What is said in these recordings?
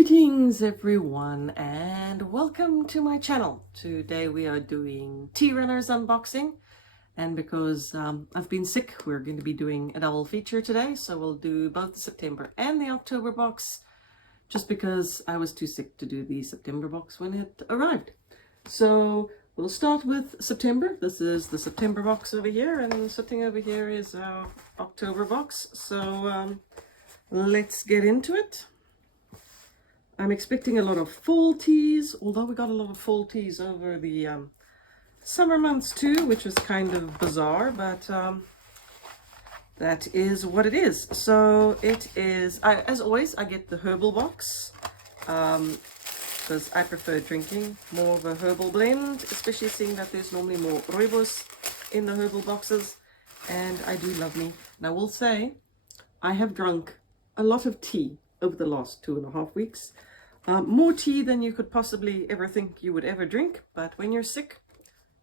Greetings everyone and welcome to my channel. Today we are doing Tea Runners unboxing, and because I've been sick, we're going to be doing a double feature today. So we'll do both the September and the October box, just because I was too sick to do the September box when it arrived. So we'll start with September. This is the September box over here, and sitting over here is our October box. So let's get into it. I'm expecting a lot of fall teas, although we got a lot of fall teas over the summer months too, which is kind of bizarre, but that is what it is. So it is, as always, I get the herbal box because I prefer drinking more of a herbal blend, especially seeing that there's normally more Rooibos in the herbal boxes, and I do love me. And I will say, I have drunk a lot of tea over the last 2.5 weeks. More tea than you could possibly ever think you would ever drink, but when you're sick,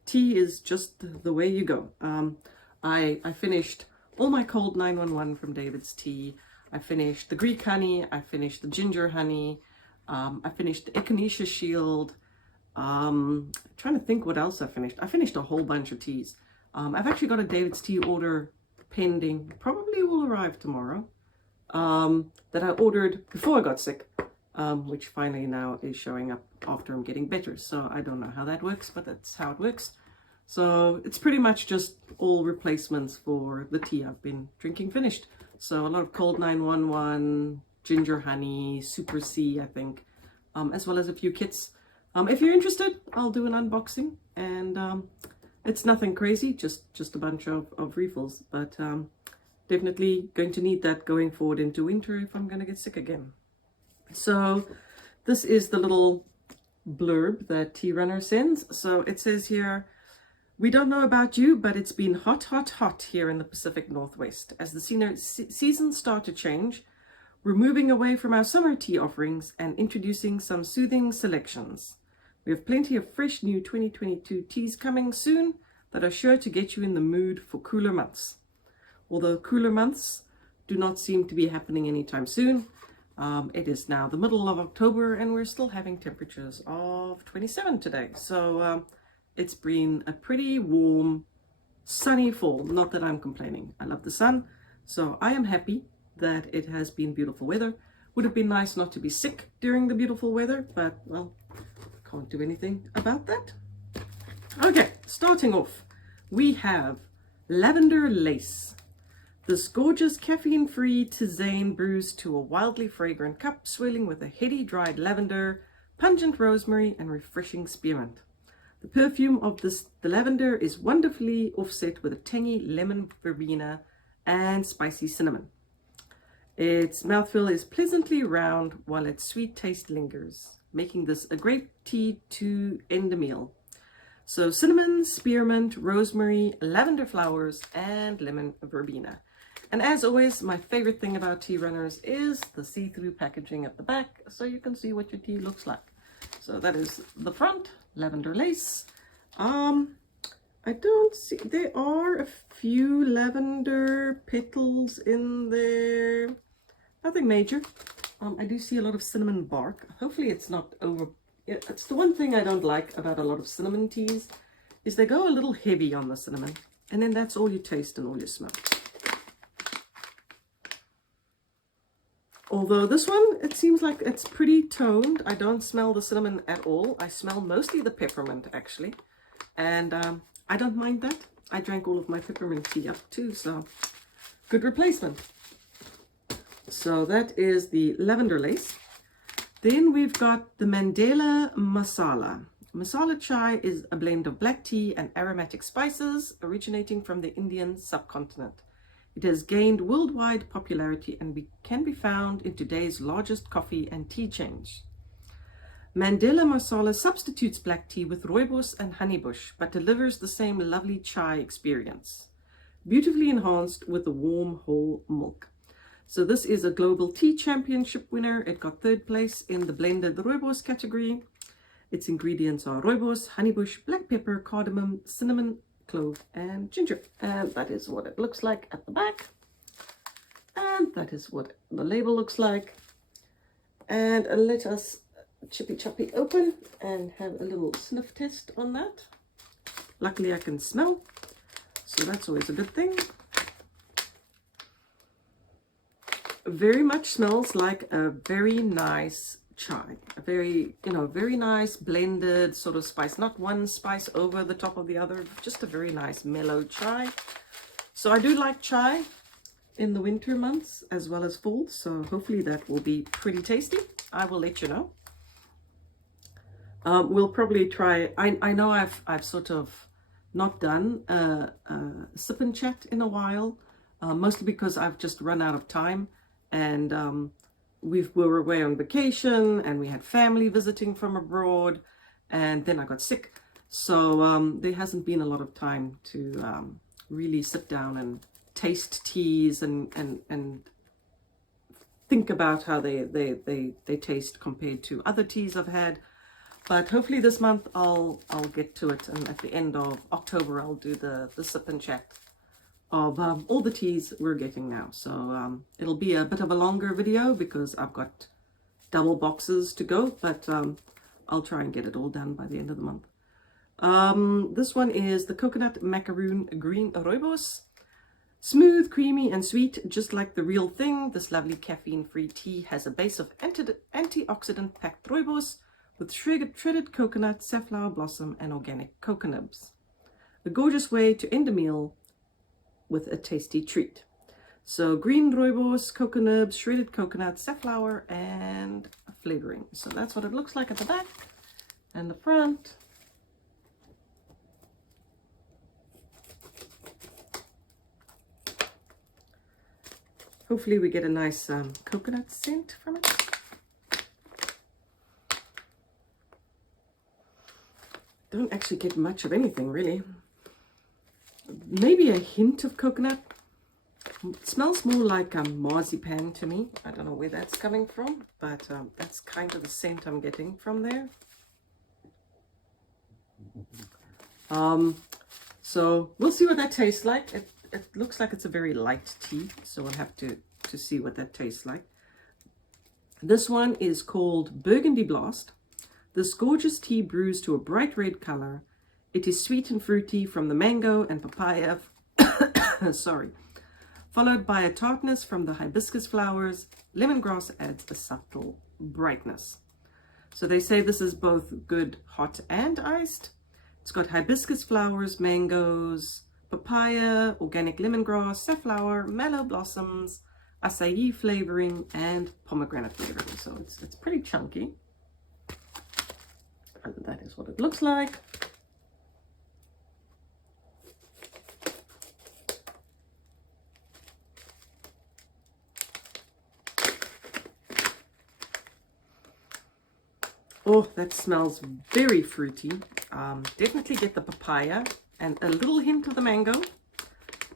tea is just the way you go. I finished all my cold 911 from David's tea. I finished the Greek honey. I finished the ginger honey. I finished the echinacea shield. Trying to think what else I finished. I finished a whole bunch of teas. I've actually got a David's tea order pending. Probably will arrive tomorrow. That I ordered before I got sick. Which finally now is showing up after I'm getting better. So I don't know how that works, but that's how it works. So it's pretty much just all replacements for the tea I've been drinking finished. So a lot of cold 911, ginger honey, super C, I think, as well as a few kits. If you're interested, I'll do an unboxing, and it's nothing crazy, just a bunch of refills, but definitely going to need that going forward into winter if I'm going to get sick again. So this is the little blurb that Tea Runner sends. So it says here, "We don't know about you, but it's been hot, hot, hot here in the Pacific Northwest. As the seasons start to change, we're moving away from our summer tea offerings and introducing some soothing selections. We have plenty of fresh new 2022 teas coming soon that are sure to get you in the mood for cooler months. Although cooler months do not seem to be happening anytime soon. It is now the middle of October and we're still having temperatures of 27 today. So it's been a pretty warm, sunny fall. Not that I'm complaining. I love the sun. So I am happy that it has been beautiful weather. Would have been nice not to be sick during the beautiful weather, but well, can't do anything about that. Okay, starting off, we have lavender lace. This gorgeous caffeine-free tisane brews to a wildly fragrant cup, swirling with a heady dried lavender, pungent rosemary, and refreshing spearmint. The perfume of the lavender is wonderfully offset with a tangy lemon verbena and spicy cinnamon. Its mouthfeel is pleasantly round while its sweet taste lingers, making this a great tea to end a meal. So cinnamon, spearmint, rosemary, lavender flowers, and lemon verbena. And as always, my favorite thing about Tea Runners is the see-through packaging at the back, so you can see what your tea looks like. So that is the front, lavender lace. I don't see, there are a few lavender petals in there. Nothing major. I do see a lot of cinnamon bark. Hopefully it's not over. It's the one thing I don't like about a lot of cinnamon teas, is they go a little heavy on the cinnamon, and then that's all you taste and all you smell. Although this one, it seems like it's pretty toned. I don't smell the cinnamon at all. I smell mostly the peppermint, actually. And I don't mind that. I drank all of my peppermint tea up too, so good replacement. So that is the lavender lace. Then we've got the Mandela Masala. Masala chai is a blend of black tea and aromatic spices originating from the Indian subcontinent. It has gained worldwide popularity and can be found in today's largest coffee and tea chains. Mandela Masala substitutes black tea with Rooibos and honeybush, but delivers the same lovely chai experience, beautifully enhanced with the warm whole milk. So this is a Global Tea Championship winner. It got 3rd place in the blended Rooibos category. Its ingredients are Rooibos, honeybush, black pepper, cardamom, cinnamon, clove, and ginger. And that is what it looks like at the back. And that is what the label looks like. And let us chippy choppy open and have a little sniff test on that. Luckily I can smell, so that's always a good thing. Very much smells like a very nice chai, a very, very nice blended sort of spice, not one spice over the top of the other, just a very nice mellow chai. So I do like chai in the winter months as well as fall, so hopefully that will be pretty tasty. I will let you know. We'll probably try, I know I've sort of not done a sip and chat in a while, mostly because I've just run out of time, and we were away on vacation and we had family visiting from abroad, and then I got sick. So there hasn't been a lot of time to really sit down and taste teas and think about how they taste compared to other teas I've had. But hopefully this month I'll get to it, and at the end of October I'll do the sip and chat of all the teas we're getting now. So it'll be a bit of a longer video because I've got double boxes to go, but I'll try and get it all done by the end of the month. This one is the coconut macaroon green Rooibos. Smooth, creamy and sweet, just like the real thing. This lovely caffeine-free tea has a base of antioxidant packed Rooibos with shredded coconut, safflower blossom and organic coconuts. A gorgeous way to end a meal with a tasty treat. So green Rooibos, coconuts, shredded coconut, safflower and flavoring. So that's what it looks like at the back and the front. Hopefully we get a nice coconut scent from it. Don't actually get much of anything really. Maybe a hint of coconut. It smells more like marzipan to me. I don't know where that's coming from, but that's kind of the scent I'm getting from there. So we'll see what that tastes like. It looks like it's a very light tea, so we'll have to see what that tastes like. This one is called Burgundy Blast. This gorgeous tea brews to a bright red color. It is sweet and fruity from the mango and papaya, sorry, followed by a tartness from the hibiscus flowers. Lemongrass adds a subtle brightness. So they say this is both good hot and iced. It's got hibiscus flowers, mangoes, papaya, organic lemongrass, safflower, mallow blossoms, acai flavoring, and pomegranate flavoring. So it's pretty chunky. And that is what it looks like. Oh, that smells very fruity. Definitely get the papaya and a little hint of the mango.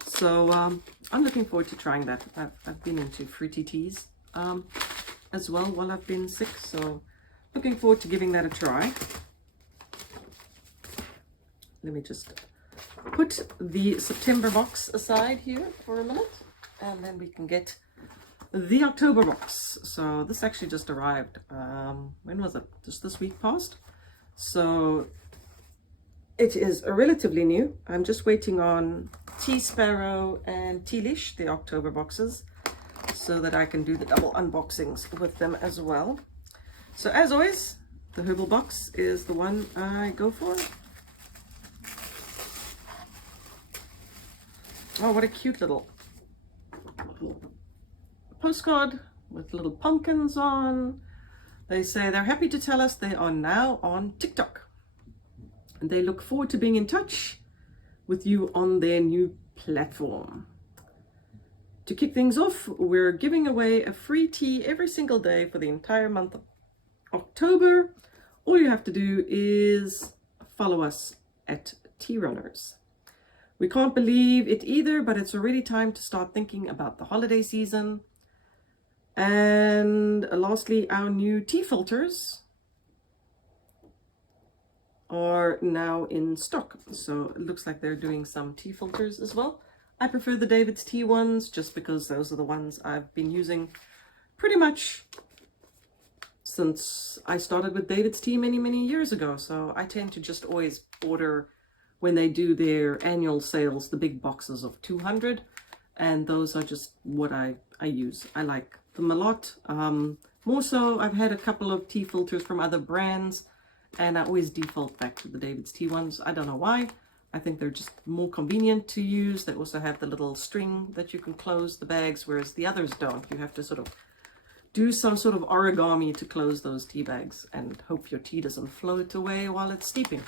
So I'm looking forward to trying that. I've been into fruity teas as well while I've been sick, so looking forward to giving that a try. Let me just put the September box aside here for a minute, and then we can get the October box. So this actually just arrived, when was it? Just this week past. So it is relatively new. I'm just waiting on Tea Sparrow and Tealish, the October boxes, so that I can do the double unboxings with them as well. So as always, the herbal box is the one I go for. Oh, what a cute little postcard with little pumpkins on. They say they're happy to tell us they are now on TikTok. And they look forward to being in touch with you on their new platform. To kick things off, we're giving away a free tea every single day for the entire month of October. All you have to do is follow us at Tea Runners. We can't believe it either, but it's already time to start thinking about the holiday season. And lastly, our new tea filters are now in stock. So it looks like they're doing some tea filters as well. I prefer the David's Tea ones just because those are the ones I've been using pretty much since I started with David's Tea many years ago. So I tend to just always order, when they do their annual sales, the big boxes of 200, and those are just what I use. I like them a lot. More so, I've had a couple of tea filters from other brands, and I always default back to the David's Tea ones. I don't know why. I think they're just more convenient to use. They also have the little string that you can close the bags, whereas the others don't. You have to sort of do some sort of origami to close those tea bags and hope your tea doesn't float away while it's steeping.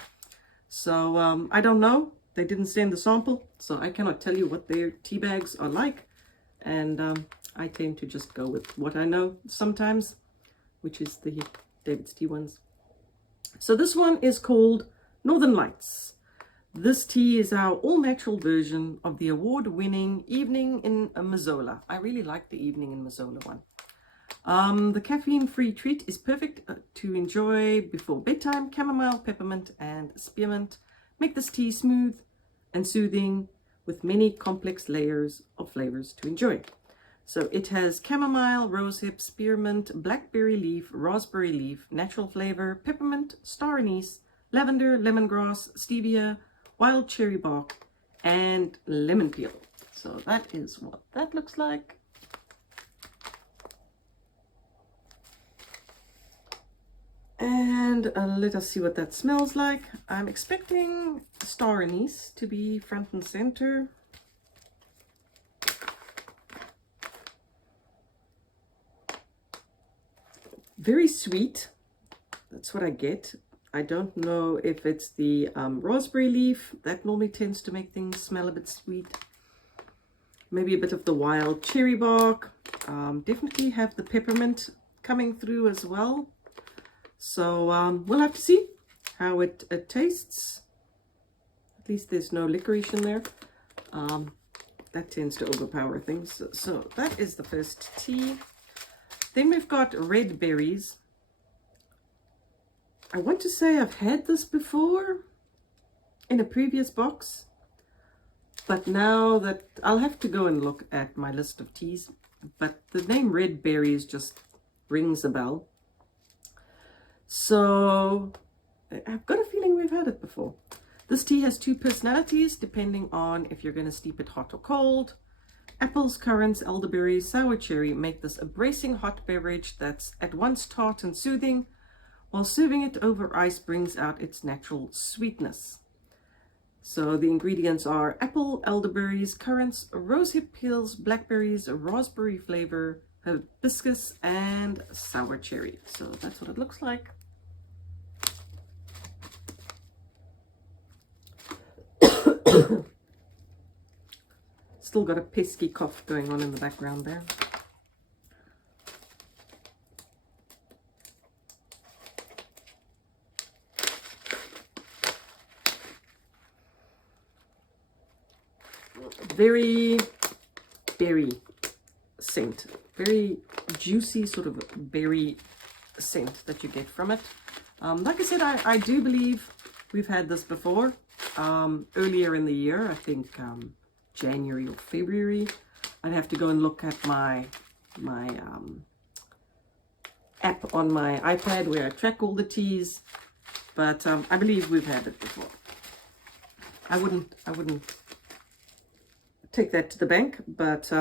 So I don't know. They didn't send the sample, so I cannot tell you what their tea bags are like. And I tend to just go with what I know sometimes, which is the David's Tea ones. So this one is called Northern Lights. This tea is our all-natural version of the award-winning Evening in Mazola. I really like the Evening in Mazola one. The caffeine-free treat is perfect to enjoy before bedtime. Chamomile, peppermint, and spearmint make this tea smooth and soothing with many complex layers of flavors to enjoy. So it has chamomile, rosehip, spearmint, blackberry leaf, raspberry leaf, natural flavor, peppermint, star anise, lavender, lemongrass, stevia, wild cherry bark, and lemon peel. So that is what that looks like. And let us see what that smells like. I'm expecting star anise to be front and center. Very sweet. That's what I get. I don't know if it's the raspberry leaf. That normally tends to make things smell a bit sweet. Maybe a bit of the wild cherry bark. Definitely have the peppermint coming through as well. So we'll have to see how it tastes. At least there's no licorice in there. That tends to overpower things. So that is the first tea. Then we've got red berries. I want to say I've had this before in a previous box, but now that I'll have to go and look at my list of teas, but the name red berries just rings a bell. So I've got a feeling we've had it before. This tea has two personalities depending on if you're going to steep it hot or cold. Apples, currants, elderberries, sour cherry make this a bracing hot beverage that's at once tart and soothing, while serving it over ice brings out its natural sweetness. So the ingredients are apple, elderberries, currants, rosehip peels, blackberries, raspberry flavor, hibiscus, and sour cherry. So that's what it looks like. Still got a pesky cough going on in the background there. Very berry scent, very juicy sort of berry scent that you get from it. Like I said, I do believe we've had this before, earlier in the year, I think January or February. I'd have to go and look at my app on my iPad where I track all the teas, but I believe we've had it before. I wouldn't take that to the bank, but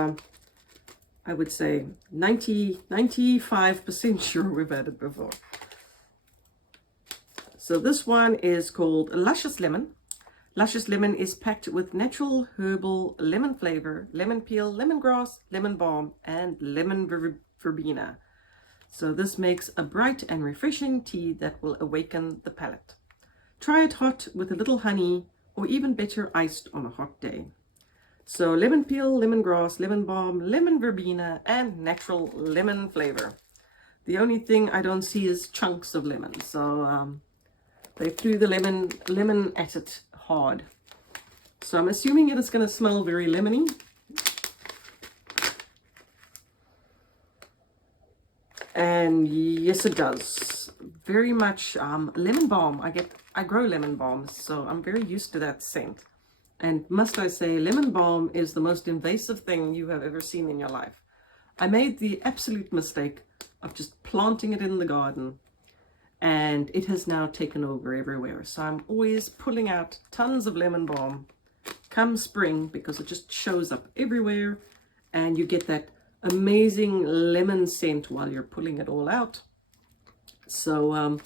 I would say 95% sure we've had it before. So this one is called Luscious Lemon. Luscious Lemon is packed with natural herbal lemon flavor, lemon peel, lemongrass, lemon balm, and lemon verbena. So this makes a bright and refreshing tea that will awaken the palate. Try it hot with a little honey, or even better, iced on a hot day. So lemon peel, lemongrass, lemon balm, lemon verbena, and natural lemon flavor. The only thing I don't see is chunks of lemon. So they threw the lemon at it hard. So I'm assuming it is going to smell very lemony. And yes, it does. Very much lemon balm. I grow lemon balms, so I'm very used to that scent. And must I say, lemon balm is the most invasive thing you have ever seen in your life. I made the absolute mistake of just planting it in the garden, and it has now taken over everywhere. So I'm always pulling out tons of lemon balm come spring because it just shows up everywhere, and you get that amazing lemon scent while you're pulling it all out. So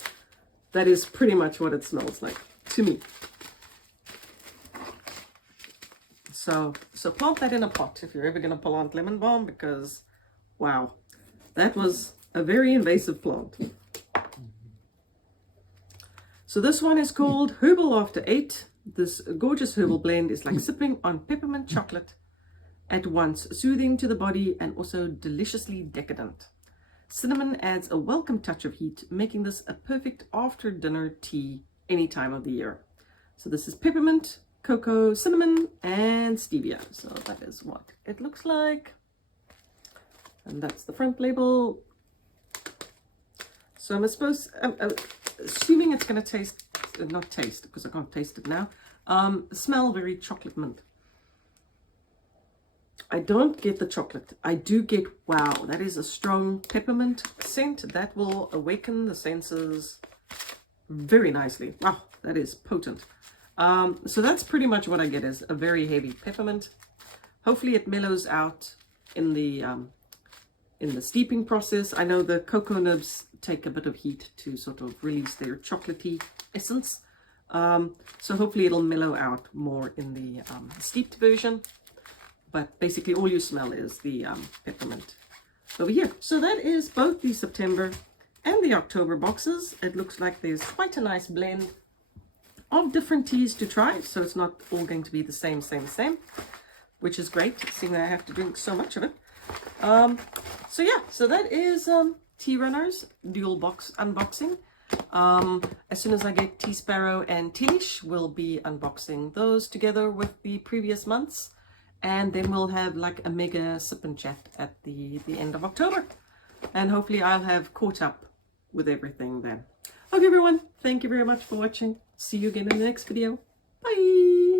that is pretty much what it smells like to me. So plant that in a pot if you're ever going to plant lemon balm, because wow, that was a very invasive plant. So this one is called Herbal After 8. This gorgeous herbal blend is like sipping on peppermint chocolate, at once soothing to the body and also deliciously decadent. Cinnamon adds a welcome touch of heat, making this a perfect after dinner tea any time of the year. So this is peppermint, cocoa, cinnamon, and stevia. So that is what it looks like. And that's the front label. So I'm assuming it's going to taste, not taste, because I can't taste it now, smell very chocolate mint. I don't get the chocolate. I do get, wow, that is a strong peppermint scent. That will awaken the senses very nicely. Wow, that is potent. So that's pretty much what I get, is a very heavy peppermint. Hopefully it mellows out in the steeping process. I know the cocoa nibs take a bit of heat to sort of release their chocolatey essence. So hopefully it'll mellow out more in the steeped version. But basically all you smell is the peppermint over here. So that is both the September and the October boxes. It looks like there's quite a nice blend of different teas to try. So it's not all going to be the same, which is great, seeing that I have to drink so much of it. So yeah, so that is Tea Runners dual box unboxing. As soon as I get Tea Sparrow and Tealish, we'll be unboxing those together with the previous months. And then we'll have like a mega sip and chat at the end of October. And hopefully I'll have caught up with everything then. Okay, everyone. Thank you very much for watching. See you again in the next video. Bye.